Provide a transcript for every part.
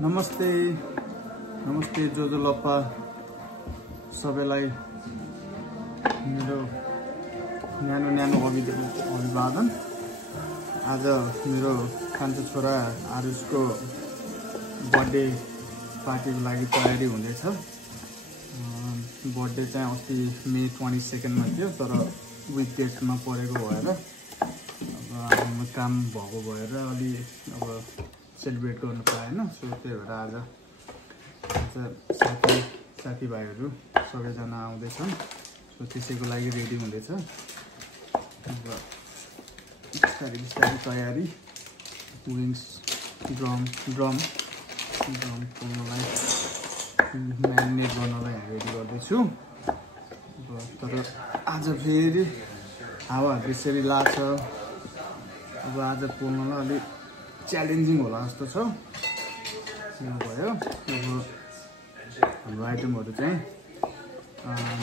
नमस्ते नमस्ते जोजो लप्पा सबैलाई मेरो न्यानो अभिवादन। आज मेरो कान्छो छोरा आरुषको बर्थडे पार्टीको लागि तयारी हुँदैछ। बर्थडे चाहिँ अस्ति मे 22 मा थियो, तर विक डेटमा परेको भएर अब काम भएको भएर अलि अब सेलिब्रेट गर्न पाएन। सो त्यही भएर आज साथीभाइहरू सबैजना आउँदैछन्। सो त्यसैको लागि रेडी हुँदैछ। अब बिस्तारै तयारी, विङ्स ड्रम पोल्नलाई म्यारिनेट गर्नलाई रेडी गर्दैछु। तर आज फेरि हावा त्यसरी लाग्छ। अब आज पोल्नलाई अलिक च्यालेन्जिङ होला जस्तो छ। यो भयो। अब हाम्रो आइटमहरू चाहिँ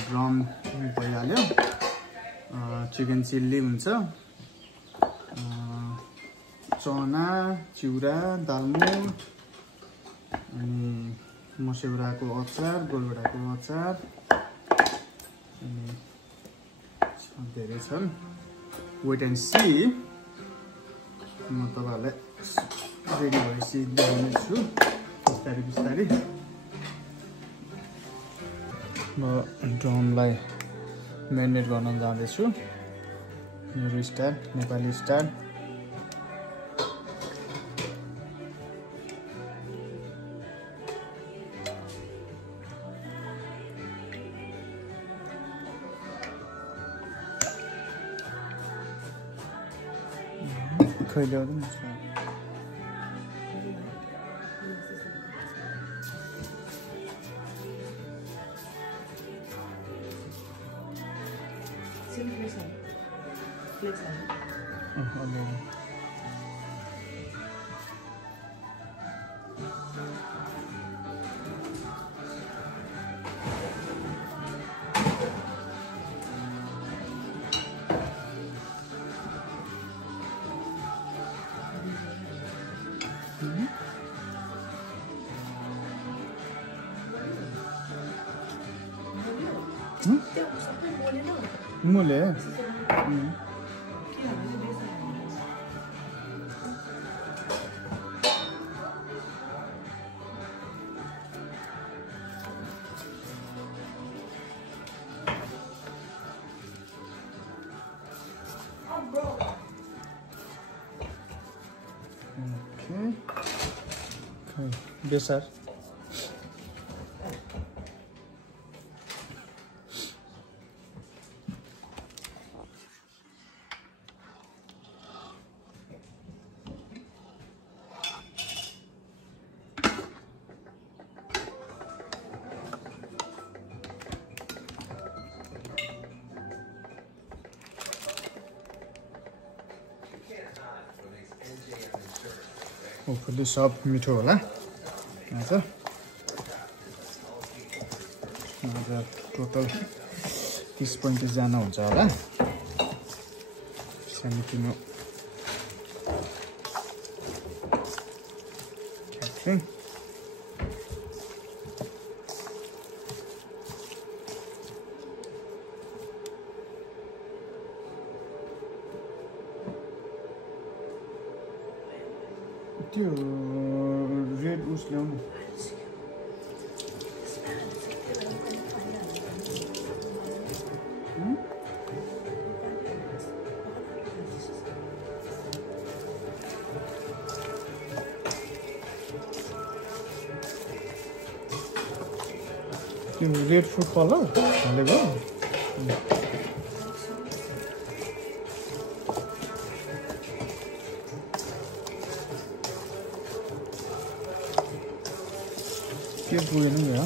ड्रम भइहाल्यो, चिकन चिल्ली हुन्छ, चना, चिउरा, दालमोठ, अनि मस्यौराको अचार, गोलभेडाको अचार, अनि धेरै छन्। Wait and see. म तपाईँहरूलाई रेडी भएपछि देखाउनेछु बिस्तारै। म ड्रमलाई म्यारिनेट गर्न जाँदैछु मेरो स्टाइल, नेपाली स्टाइल। खैले आउँदैन मुले बेसार होपफुल्ली सब मिठो होला। आज टोटल 30-35 जना हुन्छ होला। सानोतिनो त्यो रेड उस ल्याउनु। त्यो रेड फुड कलर हालेको के पुगेन नि हो।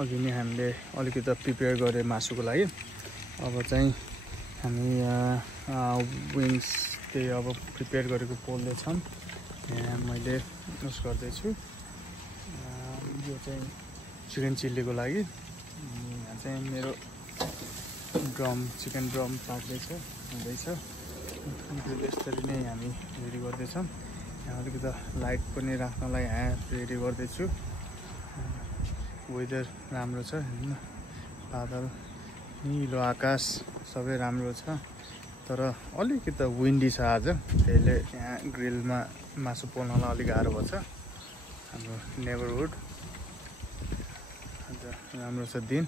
अघि नै हामीले अलिकति प्रिपेयर गरे मासुको लागि अब चाहिँ हामी विङ्स त्यही अब प्रिपेयर गरेको पोल्दैछौँ यहाँ मैले युज गर्दैछु यो चाहिँ चिकन चिल्लीको लागि यहाँ चाहिँ मेरो चिकन ड्रम पाक्दैछ हुँदैछ यसरी नै हामी रेडी गर्दैछौँ यहाँ अलिकति लाइट पनि राख्नलाई यहाँ रेडी गर्दैछु वेदर राम्रो छ हैन बादल नीलो आकाश सबै राम्रो छ तर अलिकति विन्डी छ आज त्यसले यहाँ ग्रिलमा मासु पोल्नलाई अलिक गाह्रो भन्छ हाम्रो नेबरहुड आज राम्रो छ दिन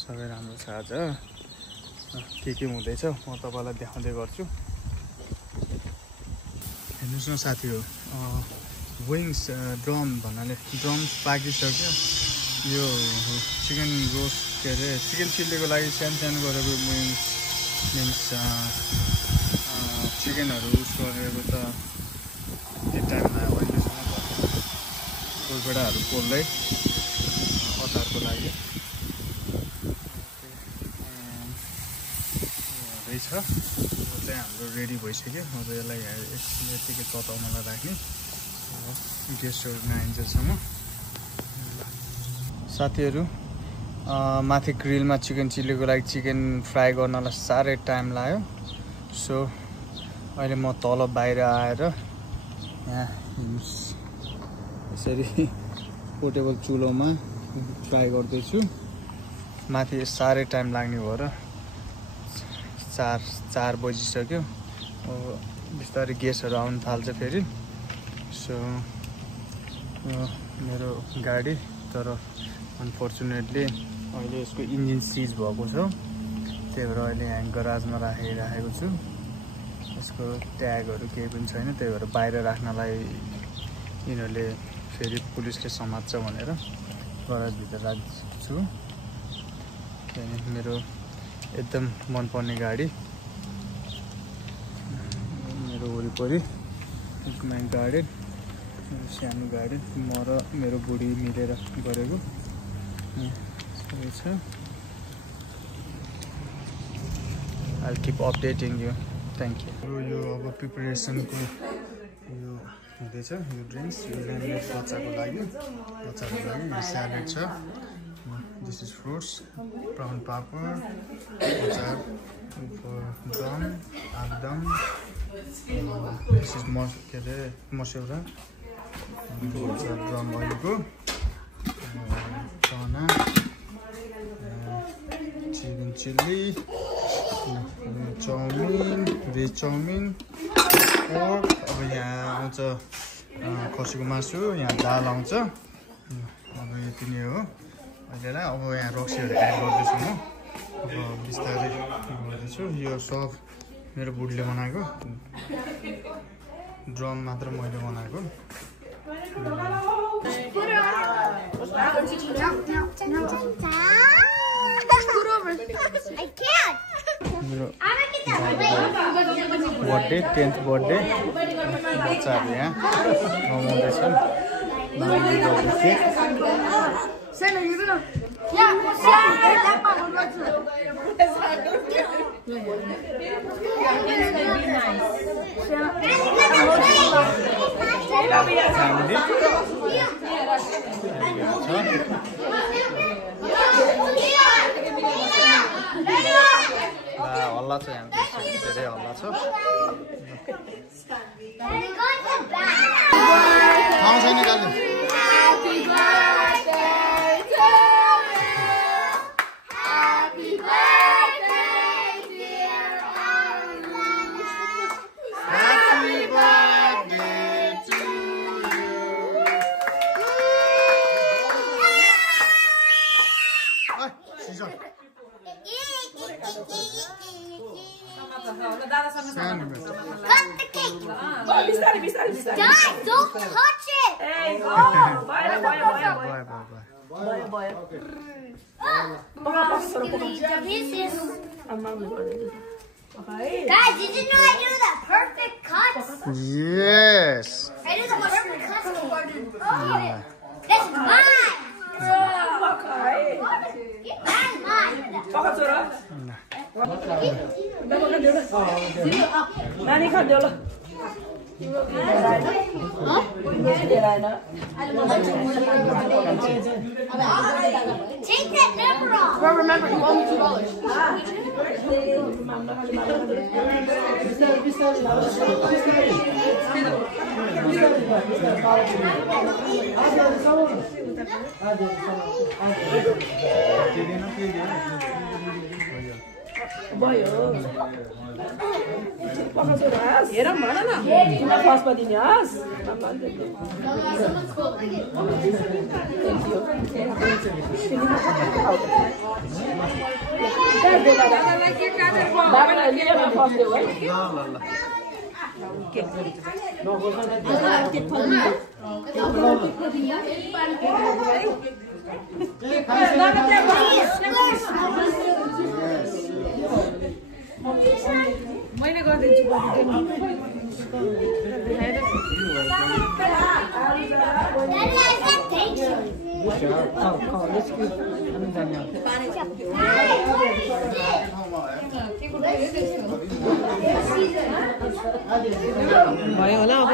सबै राम्रो छ आज के हुँदैछ म तपाईलाई देखाउँदै गर्छु हेर्नुस् न साथीहरु विङ्स ड्रम भन्नाले ड्रम पाकिसक्यो यो चिकन रोस्ट के अरे चिकन चिल्लीको लागि सानो गरेको मिन्स चिकनहरू उस गरेको त त्यो टाइममा अहिलेसम्म कोहीबेडाहरू पोल्दै अचारको लागि हुँदैछ यो चाहिँ हाम्रो रेडी भइसक्यो अब यसलाई यतिकै तताउनलाई राख्ने गेस्टहरू नआइन्जेलसम्म साथीहरू माथि ग्रिलमा चिकन चिल्लीको लागि चिकन फ्राई गर्नलाई साह्रै टाइम लाग्यो सो अहिले म तल बाहिर आएर यहाँ यसरी पोर्टेबल चुलोमा फ्राई गर्दैछु माथि साह्रै टाइम लाग्ने भएर 4 बजिसक्यो अब बिस्तारै गेस्टहरू आउन थाल्छ फेरि सो मेरो गाडी तर अनफर्चुनेटली अहिले यसको इन्जिन सिज भएको छ त्यही भएर अहिले यहाँ गराजमा राखिराखेको छु यसको ट्यागहरू केही पनि छैन त्यही भएर बाहिर राख्नलाई यिनीहरूले फेरि पुलिसले समात्छ भनेर गराजभित्र राखेको छु मेरो एकदम मनपर्ने गाडी मेरो वरिपरि एकदमै गार्डन सानो गाडी म र मेरो बुढी मिलेर गरेको छ I'll keep updating you. Thank you. यो अब प्रिपरेसनको यो हुँदैछ यो ड्रिङ्क्स यो ल्यामिनेट बच्चाको लागि यो स्यालेड छ दिस इज फ्रुट्स ब्राउन पापर अचार दम आलुदम दिस इज के अरे मस्यौरा ड्रम अइलको चना chicken chilli chowmein veg chowmein pork अब यहाँ आउँछ खसीको मासु यहाँ दाल आउँछ अब यति नै हो अहिलेलाई अब यहाँ रक्सीहरू एड गर्दैछु म अब बिस्तारै गर्दैछु यो सब मेरो बुढीले बनाएको ड्रम मात्र मैले बनाएको मेरो बर्थडे 10th बर्थडे बच्चाहरू यहाँ मनाउँदैछन् हल्ला छ यहाँ धेरै हल्ला छ ठाउँ छैन गाली Guys, don't touch it! Hey, Guys, did you know I do the perfect cuts? Yes! I do the perfect cuts. That's mine! नानी खादियो ल Take that number off. Well, remember, you owe me हेर भन न तिमीलाई फर्स्टमा दिने हस् मैले गरिदिन्छु भयो होला अब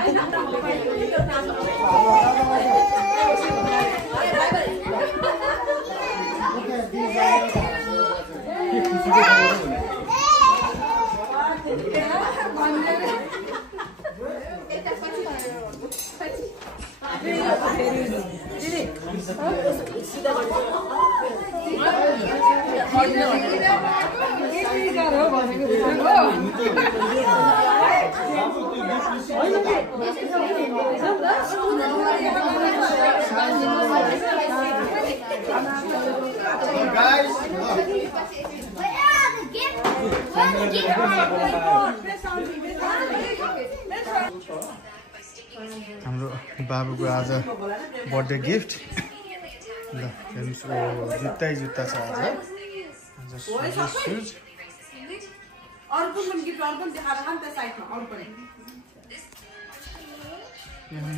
हाम्रो बाबुको आज बर्थडे गिफ्ट ल जुत्तै जुत्ता छ आज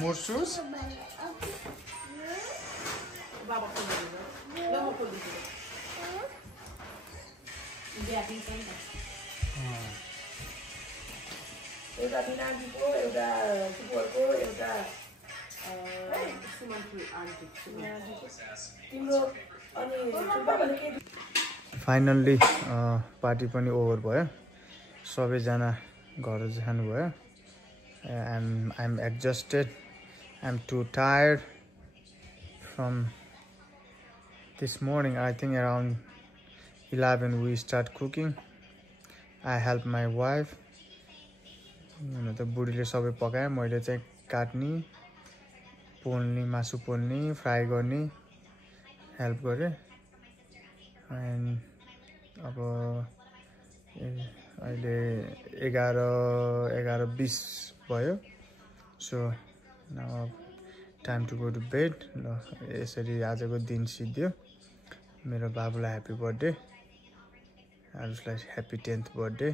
more shoes एउटा दिनाजीको एउटा सुपरको एउटा तिम्रो अनि सुब्बाले के फाइनल्ली पार्टी पनि ओभर भयो सबैजना घर जानु भयो I'm exhausted I'm too tired from this morning I think around 11 we start cooking I help my wife त बुढीले सबै पकाए मैले चाहिँ काट्ने पोल्ने मासु पोल्ने फ्राई गर्ने हेल्प गरे एन्ड अब अहिले 11:20 भयो so now time to go to bed ल यसरी आजको दिन सिद्धियो मेरो बाबुलाई ह्यापी बर्थडे आरुषलाई ह्यापी 10th बर्थडे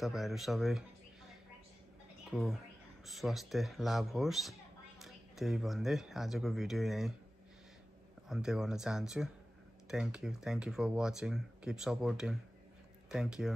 तपाईहरु सबैको स्वास्थ्य लाभ होस् त्यही भन्दै आजको भिडियो यही अन्त्य गर्न चाहन्छु thank you for watching keep supporting thank you